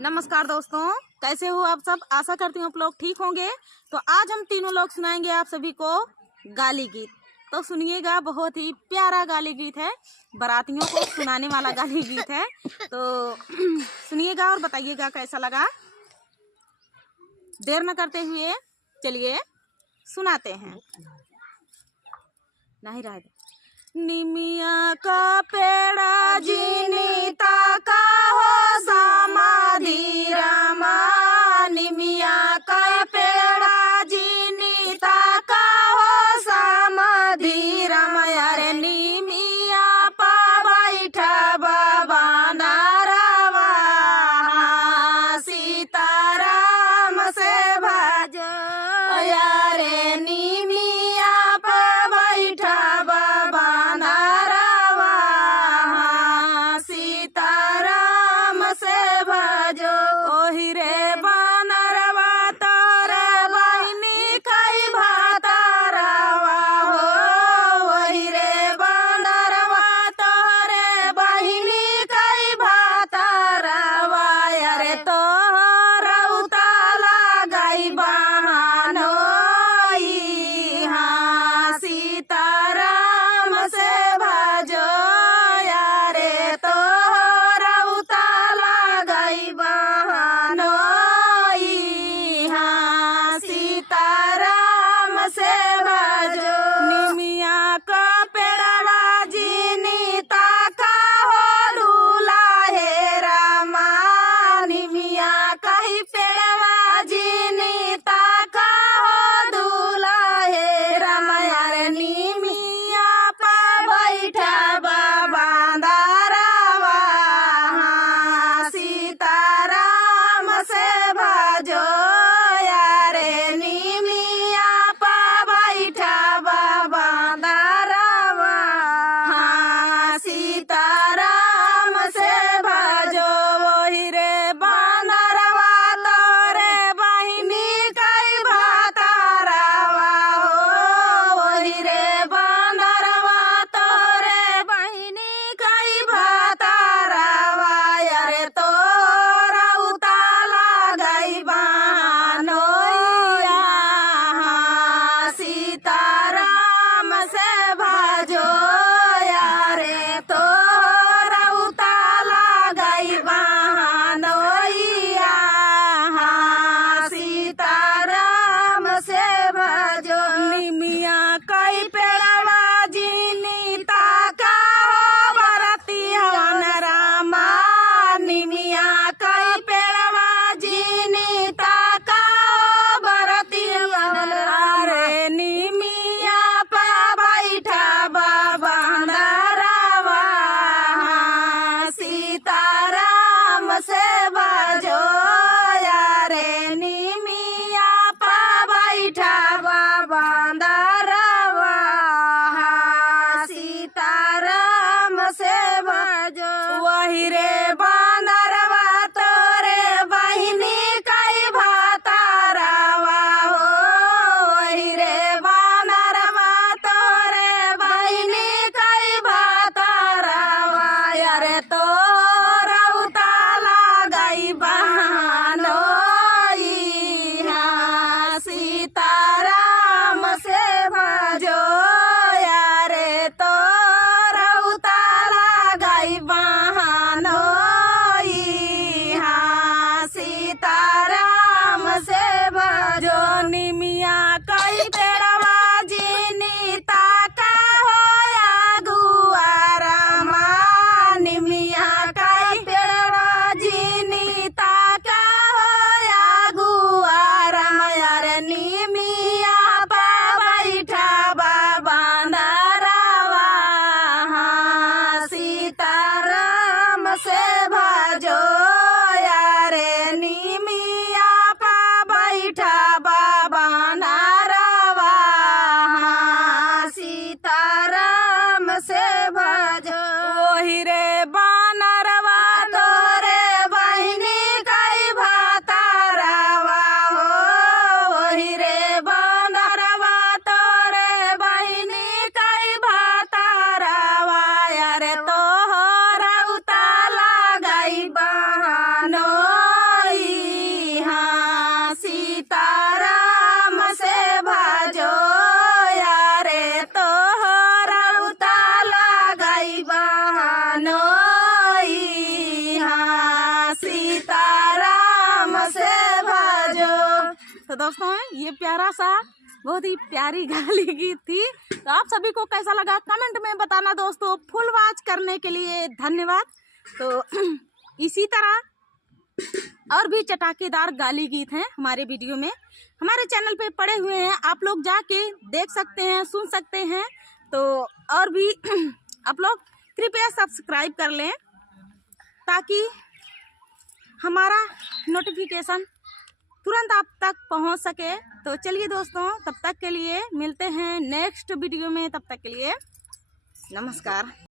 नमस्कार दोस्तों, कैसे हो आप सब। आशा करती हूँ आप लोग ठीक होंगे। तो आज हम तीनों लोग सुनाएंगे आप सभी को गाली गीत। तो सुनिएगा, बहुत ही प्यारा गाली गीत है, बारातियों को सुनाने वाला गाली गीत है। तो सुनिएगा और बताइएगा कैसा लगा। देर न करते हुए चलिए सुनाते हैं। नहीं रह निमिया का पेड़ा जीनीता का हो समाधि रामा। निमिया का पेड़ा जीनीता का हो समाधि रामा। अरे निमिया पा बैठा बाबा नारावा, सीताराम से भाजो। यारे निमिया पा बैठा बाबा नारावा, सीताराम से भाजो। ओहि रे बानरवा तोरे बहिनी कई भातारावा हो। ओहि रे बानरवा तोरे बहिनी कई भातारावा। अरे तोहरा उताला गई बहानो, सीताराम से भाजो। यारे तोहरा उताला गई बहानो, सीताराम से भाजो। निमिया का पेड़वा जीनीता का हो लूला हे रामा। निमिया का ही पेड़वा जीनीता का हो दूला हे रामा। यार निमिया पा बैठा बाबा दारावा, सीताराम से भाजो। यारे निमिया पा बैठा बाबा दारावा, सीताराम से भाजो। वही रे बांदरवा तोरे बहिनी कई भातारावा हो। वही रे बांदरवा तोरे बहिनी कई भातारावा। अरे तोरा उताला गई बहानो, सीताराम से भाजो। यारे तोरा उताला गई बहानो, सीताराम से भाजो। निमिया कई पेड़वा जीनीता का हो बरती हवन रामा। निमिया कई पेड़वा जीनीता का हो बरती हवन। अरे निमिया पा बैठा बाबा नारावा, सीताराम से भाजो। यारे निमिया पा बैठा बाबा नारावा, सीताराम से भाजो। वही रे बांदरवा तोरे बहिनी कई भातारावा हो। वही रे बांदरवा तोरे बहिनी कई भातारावा। अरे तोरा उताला गई बहानो, सीताराम से भाजो। यारे तोरा उताला गई बहानो, सीताराम से भाजो। निमिया कई पेड़वा जीनीता का हो या गुआ रामा। निमिया कई पेड़वा जीनीता तो दोस्तों ये प्यारा सा बहुत ही प्यारी गाली गीत थी। तो आप सभी को कैसा लगा कमेंट में बताना दोस्तों। फुल वॉच करने के लिए धन्यवाद। तो इसी तरह और भी चटाकेदार गाली गीत हैं हमारे वीडियो में, हमारे चैनल पे पड़े हुए हैं, आप लोग जाके देख सकते हैं, सुन सकते हैं। तो और भी आप लोग कृपया सब्सक्राइब कर लें ताकि हमारा नोटिफिकेशन तुरंत आप तक पहुंच सके। तो चलिए दोस्तों, तब तक के लिए मिलते हैं नेक्स्ट वीडियो में। तब तक के लिए नमस्कार।